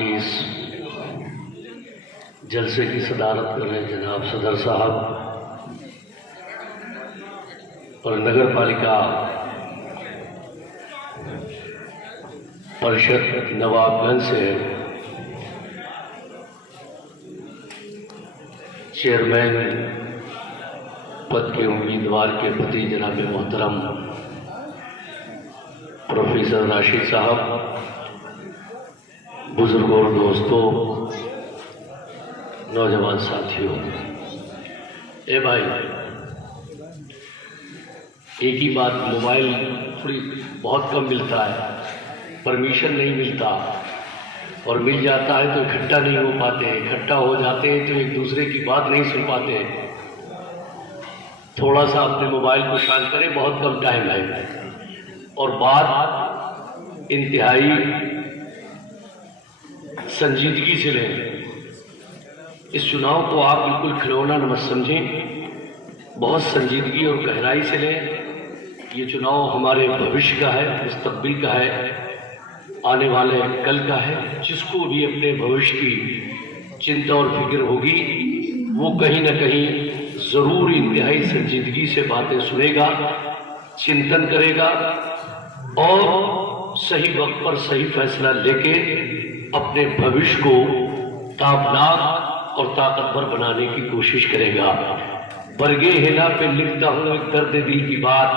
کی اس جلسے کی صدارت کر رہے جناب صدر صاحب اور نگر پالیکا پریشد نواب گنج سے چیئرمین پد کے امیدوار کے پتی جناب محترم پروفیسر راشد صاحب، بزرگوں اور دوستوں، نوجوان ساتھیوں، اے بھائی، ایک ہی بات، موبائل بہت کم ملتا ہے، پرمیشن نہیں ملتا، اور مل جاتا ہے تو اکٹھا نہیں ہو پاتے، اکٹھا ہو جاتے ہیں تو ایک دوسرے کی بات نہیں سن پاتے۔ تھوڑا سا اپنے موبائل کو شانت کریں، بہت کم ٹائم ہے، اور بات انتہائی سنجیدگی سے لیں۔ اس چناؤ کو آپ بالکل کھلونا نہ سمجھیں، بہت سنجیدگی اور گہرائی سے لیں۔ یہ چناؤ ہمارے بھوشیہ کا ہے، مستقبل کا ہے، آنے والے کل کا ہے۔ جس کو بھی اپنے بھوشیہ کی چنتا اور فکر ہوگی وہ کہیں نہ کہیں ضرور انتہائی سنجیدگی سے باتیں سنے گا، چنتن کرے گا، اور صحیح وقت پر صحیح فیصلہ لے کے اپنے بھوشیہ کو تابناک اور طاقتور بنانے کی کوشش کرے گا۔ برگے ہنا پہ لکھتا ہوں ایک درد دل کی بات،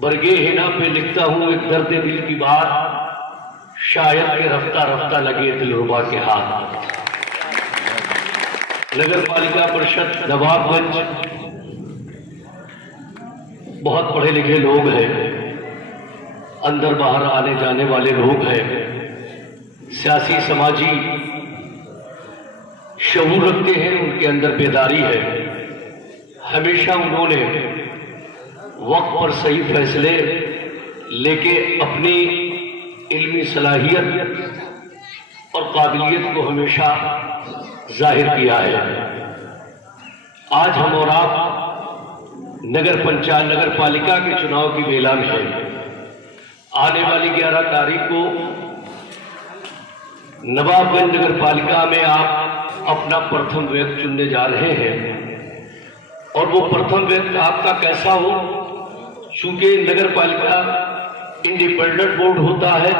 برگے ہنا پہ لکھتا ہوں ایک درد دل کی بات، شاید کہ رفتہ رفتہ لگے دلربا کے ہاتھ۔ نگر پالیکا پریشد نواب گنج بہت پڑھے لکھے لوگ ہیں، اندر باہر آنے جانے والے لوگ ہیں، سیاسی سماجی شعور رکھتے ہیں، ان کے اندر بیداری ہے۔ ہمیشہ انہوں نے وقت پر صحیح فیصلے لے کے اپنی علمی صلاحیت اور قابلیت کو ہمیشہ ظاہر کیا ہے۔ آج ہم اور آپ نگر پالیکا کے چناؤ کی بیلا میں ہیں۔ آنے والی 11 تاریخ کو نواب گنج نگر پالیکا میں آپ اپنا پرتھم ویکت چننے جا رہے ہیں، اور وہ پرتھم ویکت آپ کا کیسا ہو؟ چونکہ نگر پالیکا انڈیپینڈنٹ بورڈ ہوتا ہے،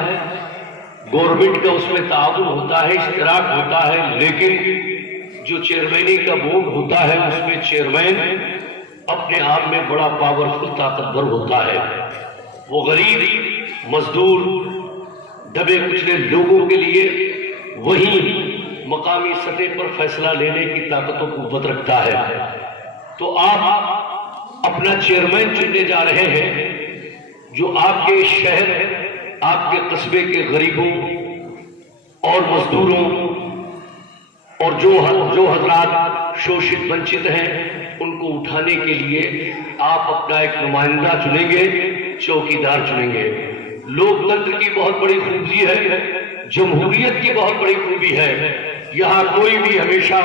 گورنمنٹ کا اس میں تعاون ہوتا ہے، اشتراک ہوتا ہے، لیکن جو چیئرمینی کا بورڈ ہوتا ہے اس میں چیئرمین اپنے آپ میں بڑا پاورفل طاقتور ہوتا ہے۔ وہ غریب، مزدور، دبے کچلے لوگوں کے لیے وہی مقامی سطح پر فیصلہ لینے کی طاقت و قوت رکھتا ہے۔ تو آپ اپنا چیئرمین چننے جا رہے ہیں جو آپ کے شہر، آپ کے قصبے کے غریبوں اور مزدوروں اور جو حضرات شوشت ونچت ہیں ان کو اٹھانے کے لیے آپ اپنا ایک نمائندہ چنیں گے، چوکیدار چنیں گے۔ لوک تنتر کی بہت بڑی خوبی ہے، جمہوریت کی بہت بڑی خوبی ہے، یہاں کوئی بھی ہمیشہ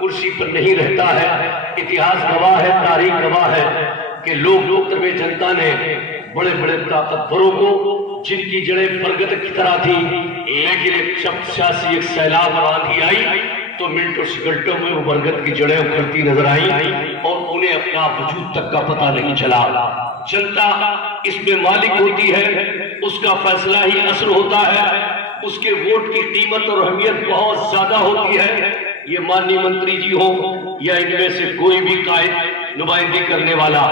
کرسی پر نہیں رہتا ہے۔ اتہاس گواہ ہے، تاریخ گواہ ہے کہ لوکتنتر میں جنتا نے بڑے بڑے طاقتوروں کو، جن کی جڑیں برگد کی طرح تھی، لیکن ایک سیاسی ایک سیلاب آندھی آئی تو منٹوں سیکنڈوں میں وہ برگد کی جڑیں اکھڑتی نظر آئیں اور انہیں اپنا وجود تک کا پتہ نہیں چلا۔ جنتا اس میں مالک ہوتی ہے، اس کا فیصلہ ہی اثر ہوتا ہے، اس کے ووٹ کی قیمت اور اہمیت بہت زیادہ ہوتی ہے۔ یہ ماننی منتری جی ہو یا ان میں سے کوئی بھی قائد نمائندگی کرنے والا،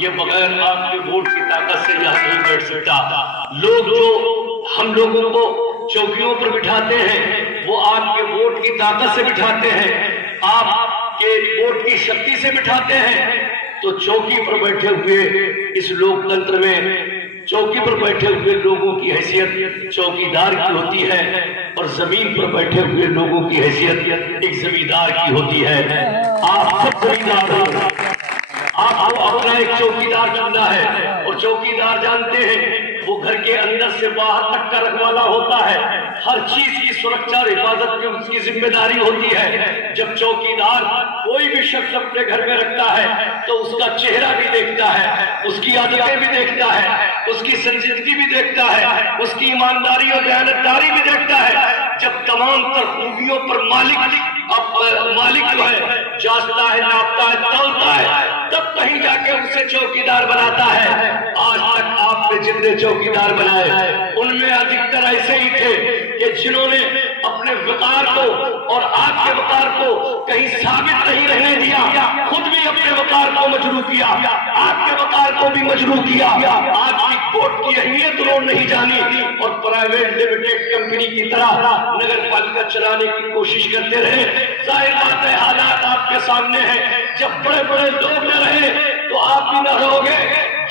یہ بغیر آپ کے ووٹ کی طاقت سے یہاں نہیں بیٹھ سکتا۔ لوگ جو ہم لوگوں کو چوکیوں پر بٹھاتے ہیں وہ آپ کے ووٹ کی طاقت سے بٹھاتے ہیں، آپ کے ووٹ کی شکتی سے بٹھاتے ہیں۔ تو چوکی پر بیٹھے ہوئے اس لوکتنتر میں چوکی پر بیٹھے ہوئے لوگوں کی حیثیت چوکیدار کی ہوتی ہے، اور زمین پر بیٹھے ہوئے لوگوں کی حیثیت ایک زمیندار کی ہوتی ہے۔ آپ سب زمیندار ہو، آپ کو اپنا ایک چوکیدار چننا ہے، اور چوکیدار جانتے ہیں وہ گھر کے اندر سے باہر تک کا رکھوالا ہوتا ہے، ہر چیز کی سرکشا اور حفاظت کی اس کی ذمہ داری ہوتی ہے۔ جب چوکیدار کوئی بھی شخص اپنے گھر میں رکھتا ہے تو اس کا چہرہ بھی دیکھتا ہے، اس کی عادتیں بھی دیکھتا ہے، اس کی سنجیدگی بھی دیکھتا ہے، اس کی ایمانداری اور دیانتداری بھی دیکھتا ہے۔ جب تمام تر خوبیوں پر مالک جو ہے جانچتا ہے، ناپتا ہے، تولتا ہے، تب کہیں جا کے اسے چوکیدار بناتا ہے۔ آج تک آپ نے جتنے چوکیدار بنائے ان میں ادھکتر ایسے ہی تھے کہ جنہوں نے اپنے وقار کو اور آپ کے وقار کو کہیں ثابت نہیں رہنے دیا، خود بھی اپنے وقار کو مجروح کیا، آپ کے وقار کو بھی مجروح کیا۔ آج کی کوٹ کی اہمیت انہوں نے نہیں جانی اور پرائیویٹ لمیٹڈ کمپنی کی طرح نگر پالیکا چلانے کی کوشش کرتے رہے۔ ظاہر بات ہے حالات آپ کے سامنے ہیں، جب بڑے بڑے لوگ نہ رہے تو آپ بھی نہ رہو گے۔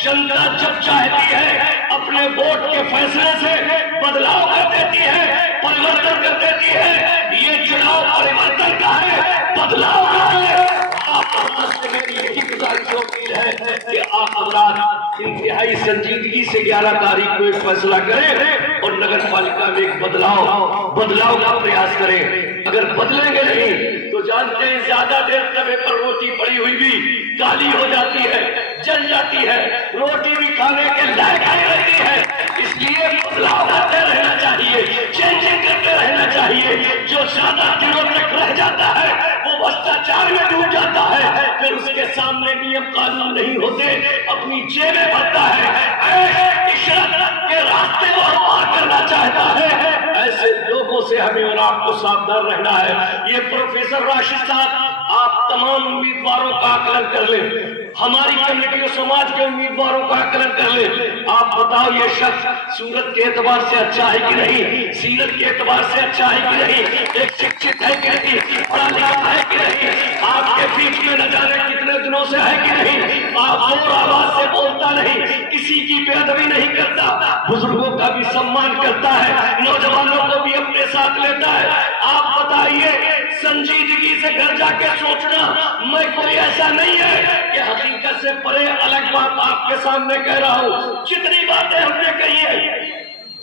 جنتا جب چاہتی ہے اپنے ووٹ کے فیصلے سے بدلاؤ کر دیتی ہے، پریورتن کر دیتی ہے۔ یہ چناؤ پریورتن کا ہے، بدلاؤ کا ہے۔ آپ سے میری یہی گزارش ہوتی ہے کہ آپ حضرات انتہائی سنجیدگی سے 11 تاریخ کو ایک فیصلہ کریں اور نگر پالیکا میں ایک بدلاؤ کا پریاس کریں۔ اگر بدلیں گے نہیں تو جانتے ہیں زیادہ دیر توے پر روٹی پڑی ہوئی بھی کالی ہو جاتی ہے، جل جاتی ہے، روٹی بھی کھانے کے لائق نہیں رہتی ہے۔ اس لیے بدلاؤ کرتے رہنا چاہیے، چینجنگ کرتے رہنا چاہیے۔ جو زیادہ دنوں تک رہ جاتا ہے وہ بھرشٹاچار میں ڈوب جاتا ہے، پھر اس کے سامنے نیم قانون نہیں ہوتے، اپنی جیبیں بھرتا ہے، عشرت کے راستے وہ پار کرنا چاہتا ہے۔ ایسے لوگوں سے ہمیں اور آپ کو ساودھان رہنا ہے۔ یہ پروفیسر راشد صاحب آپ تمام امیدواروں کا آکلن کر لیں، ہماری کمیٹی اور سماج کے امیدواروں کا آکلن کر لیں۔ آپ بتاؤ یہ شخص صورت کے اعتبار سے اچھا ہے کہ نہیں، سیرت کے اعتبار سے اچھا ہے کہ نہیں، ایک شکشت ہے کہ نہیں، پڑھا لکھا ہے کہ نہیں، آپ کے بیچ میں نہ جانے کتنے دنوں سے ہے کہ نہیں، آپ اور آواز سے بولتا نہیں، کسی کی بے ادبی نہیں کرتا، بزرگوں کا بھی سمان کرتا ہے، نوجوانوں کو بھی اپنے ساتھ لیتا ہے۔ آپ بتائیے سنجیدگی سے گھر جا کے سوچنا، میں کوئی ایسا نہیں ہے کہ حقیقت سے پرے الگ بات آپ کے سامنے کہہ رہا ہوں۔ جتنی باتیں ہم نے کہی ہے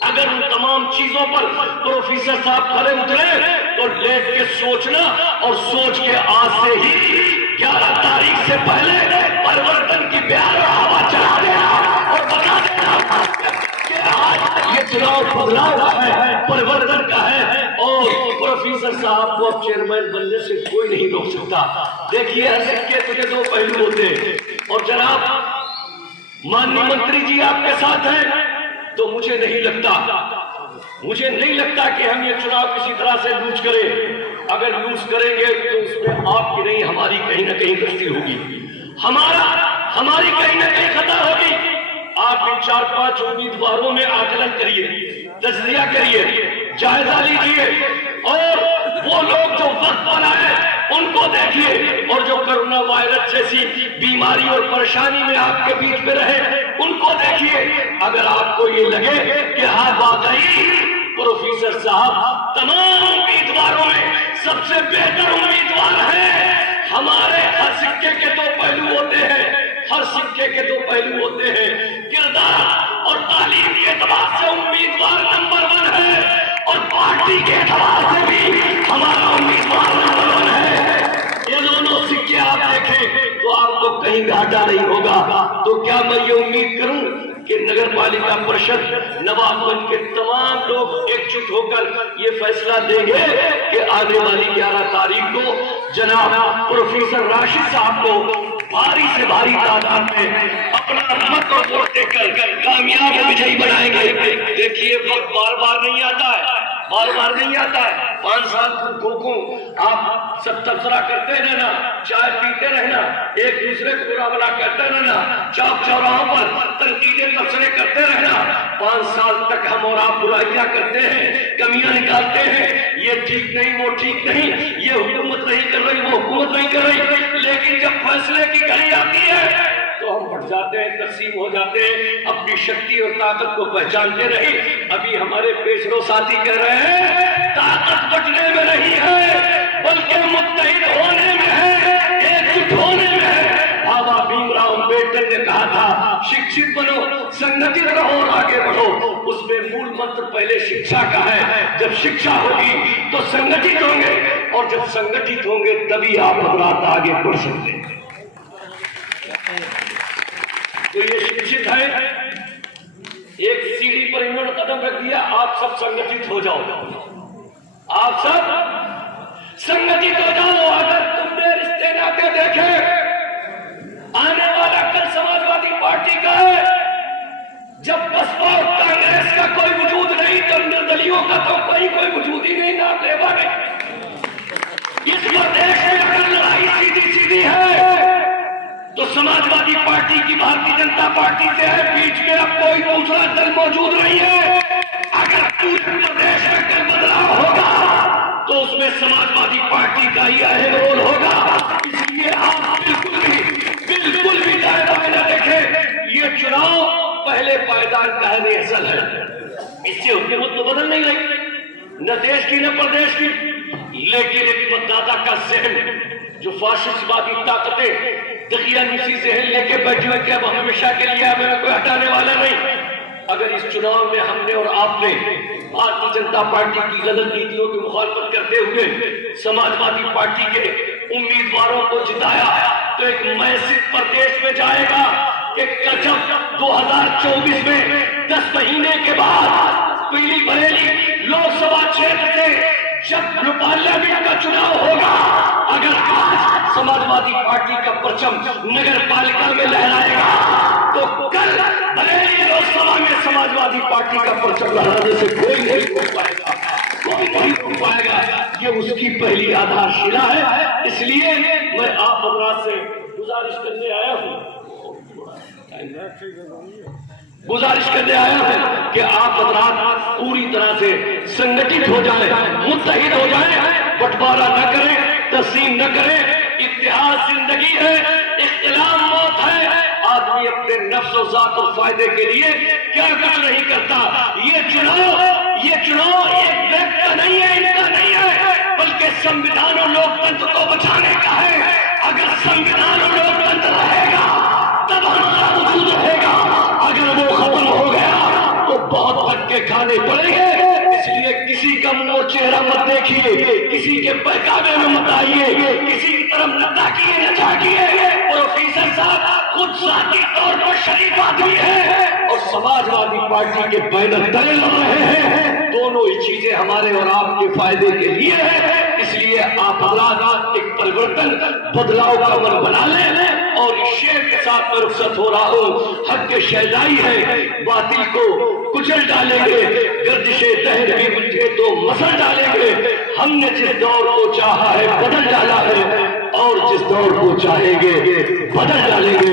اگر ان تمام چیزوں پر پروفیسر صاحب کھڑے اترے تو لیٹ کے سوچنا اور سوچ کے آج سے ہی 11 تاریخ سے پہلے پریورتن کی پیار اور ہوا چلا دینا اور بتا دینا کہ آج یہ چناؤ بدلاؤ کا ہے، پریورتن کا ہے اور پروفیسر صاحب کو اب چیئرمین بننے سے کوئی نہیں روک سکتا۔ دیکھیے سکے کے دو پہلو ہوتے ہیں اور جناب ماننی منتری جی آپ کے ساتھ ہیں تو مجھے نہیں لگتا کہ ہم یہ چناؤ کسی طرح سے لوز کریں۔ اگر لوز کریں گے تو اس میں آپ کی نہیں ہماری کہیں نہ کہیں غلطی ہوگی، ہماری کہیں نہ کہیں خطا ہوگی۔ آپ ان 4-5 امیدواروں میں آکلن کریے، تجزیہ کریے، جائزہ لیجیے اور وہ لوگ جو وقت پر آئے ان کو دیکھیے اور جو کرونا وائرس جیسی بیماری اور پریشانی میں آپ کے بیچ میں رہے ان کو دیکھیے۔ اگر آپ کو یہ لگے کہ ہاں واقعی پروفیسر صاحب تمام امیدواروں میں سب سے بہتر امیدوار ہیں، ہمارے ہر سکے کے دو پہلو ہوتے ہیں، ہر سکے کے دو پہلو ہوتے ہیں، کردار اور تعلیم کے اعتبار سے امیدوار نمبر 1 ہے اور پارٹی کے اعتبار سے بھی ہمارا امیدوار نمبر 1 ہے۔ یہ دونوں سکے آپ دیکھیں تو آپ کو کہیں گھاٹا نہیں ہوگا۔ تو کیا میں یہ امید کروں کہ نگر پالیکا پرشد نواب گنج کے تمام لوگ ایک جٹ ہو کر یہ فیصلہ دیں گے کہ آنے والی 11 تاریخ کو جناب پروفیسر راشد صاحب کو بھاری سے بھاری تعداد میں اپنا مت اور ووٹ دے کر کامیاب وجہی بنائیں گے۔ دیکھیے وقت بار بار نہیں آتا ہے، 5 سال کو آپ سب تبصرہ کرتے رہنا، چائے پیتے رہنا، ایک دوسرے کو برا بھلا کرتے رہنا، چوک چوراہوں پر تنقیدیں تبصرے کرتے رہنا۔ 5 سال تک ہم اور آپ برائیاں کرتے ہیں، کمیاں نکالتے ہیں، یہ ٹھیک نہیں وہ ٹھیک نہیں، یہ حکومت نہیں کر رہی وہ حکومت نہیں کر رہی، لیکن جب فیصلے کی گھڑی آتی ہے تو ہم بٹ جاتے ہیں، تقسیم ہو جاتے ہیں، اپنی شکتی اور طاقت کو پہچانتے رہے۔ ابھی ہمارے پیشرو ساتھی کہہ رہے ہیں طاقت بٹنے میں نہیں ہے بلکہ متحد ہونے میں ہے، ایک جٹ ہونے میں ہے۔ بابا بھیم راؤ امبیڈکر نے کہا تھا شکشت بنو، سنگٹت رہو اور آگے بڑھو۔ اس میں مول منتر پہلے شکشا کا ہے، جب شکشا ہوگی تو سنگٹت ہوں گے اور جب سنگٹت ہوں گے تبھی آپ حضرات آگے بڑھ سکتے ہیں۔ تو یہ شکشت ہے، ایک سیڑھی پر انہوں نے قدم رکھ دیا، آپ سب سنگٹت ہو جاؤ۔ آپ سب سنگٹت ہو جاؤ. اگر تم نے رشتے ناطے دیکھے, آنے والا کل سماجوادی پارٹی کا ہے. جب بسپا اور کانگریس کا کوئی وجود نہیں تو نردلیوں کا تو کوئی وجود ہی نہیں. نام لیوا نہیں. اس پردیش میں اگر لڑائی سیدھی ہے تو سماجوادی پارٹی کی بھارتی جنتا پارٹی سے ہے. بیچ میں اب کوئی دوسرا دل موجود نہیں ہے. اگر پورے پردیش میں کل بدلاؤ ہوگا تو اس میں سماجوادی پارٹی کا ہی اہم رول ہوگا. اس لیے آپ بالکل بھی دائرہ میں نہ دیکھیں. یہ چناؤ پہلے پائیدار قائد اصل ہے. اس سے حکومت تو بدل نہیں رہی, نہ دیش کی نہ پردیش کی. لیکن ایک متداتا کا ذہن جو فاشسٹ وادی طاقتیں دقیانوسی ذہن لے کے بیٹھے ہوئے کہ اب ہمیشہ کے لیے ہمیں کوئی ہٹانے والا نہیں. اگر اس چناؤ میں ہم نے اور آپ نے بھارتی جنتا پارٹی کی غلط نیتیوں کی مخالفت کرتے ہوئے سماجوادی پارٹی کے امیدواروں کو جتایا تو ایک میسج پردیش میں جائے گا کہ جب 2024 میں 10 مہینے کے بعد پیلی بریلی لوک سبھا چھیتر سے جب پارلیمنٹ کا چناؤ ہوگا, اگر آج سماجوادی پارٹی کا پرچم نگر پالکا میں لہرائے گا تو کل بریلی لوک سبھا میں سماجوادی پارٹی کا پرچم لہرانے سے کوئی نہیں روک پائے گا. کوئی نہیں روک پائے گا. یہ اس کی پہلی آدھارشیلا ہے. اس لیے میں آپ حضرات سے گزارش کرنے آیا ہوں کہ آپ حضرات پوری طرح سے سنگٹت ہو جائیں, متحد ہو جائیں, بٹوارا نہ کریں, تقسیم نہ کریں. اتحاد زندگی ہے, اختلاف موت ہے. آدمی اپنے نفس و ذات و فائدے کے لیے کیا کچھ نہیں کرتا. یہ چناؤ ایک ویکتی کا نہیں ہے, ان کا نہیں ہے, بلکہ سنویدھان اور لوکتنتر کو بچانے کا ہے. اگر سنویدھان اور لوکتنتر رہے گا تب ہمارا وجود رہے گا. اگر وہ ختم ہو گیا تو بہت دھکے کھانے پڑیں گے. اس لیے کسی کا منہ اور چہرہ مت دیکھیے, کسی کے بہکاوے میں مت آئیے, کسی کی طرف نہ تاکیے نہ جھانکیے. پروفیسر صاحب خود ذاتی طور پر شریف آدمی ہے اور سماجوادی پارٹی کے بینر تلے لڑ رہے ہیں. دونوں ہی چیزیں ہمارے اور آپ کے فائدے کے لیے ہیں. اس لیے آپ حضرات ایک پریورتن بدلاؤ کا عمل بنا لیں. اور اس شعر کے ساتھ میں رخصت ہو رہا ہوں. حق کے شہزائی ہے, باطل کو کچل ڈالیں گے, گردش دہر بھی مجھے تو مسل ڈالیں گے. ہم نے جس دور کو چاہا ہے بدل ڈالا ہے, اور جس دور کو چاہیں گے بدل ڈالیں گے.